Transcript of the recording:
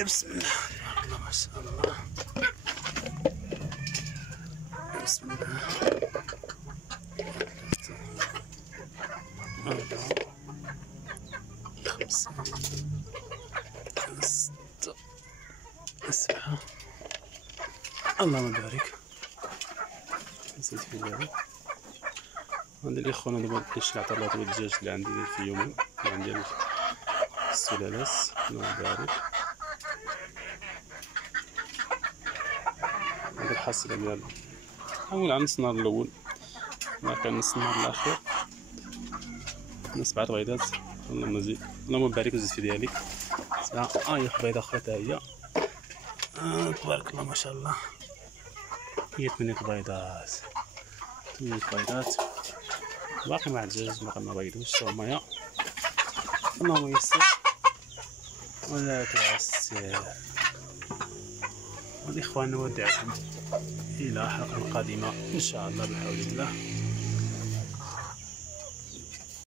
يا بسم الله تبارك الله ما شاء الله. بسم الله. أربعة خمسة ستة سبعة. اللهم بارك. نسيت في ذلك. عندي الإخوان أنا دابا كاين شي العطلات ديال الدجاج اللي عندي في يومين اللي عندي السلالات. اللهم بارك. هذا الحصيلة ديال حاول على نص النهار الأول، ما كان نص النهار الأخير سبعة بيضات. اللهم زيد، اللهم بارك وزيد في ديالك. سبعة يا بيضة أخرى تا هي. تبارك الله ما شاء الله. هي 8 بيضات، 8 بيضات. باقي مع الدجاج باقي ما بيضوش تا هما. اللهم يسر ولا تعسر. والإخوان نودعكم إلى حلقة قادمة إن شاء الله بحول الله.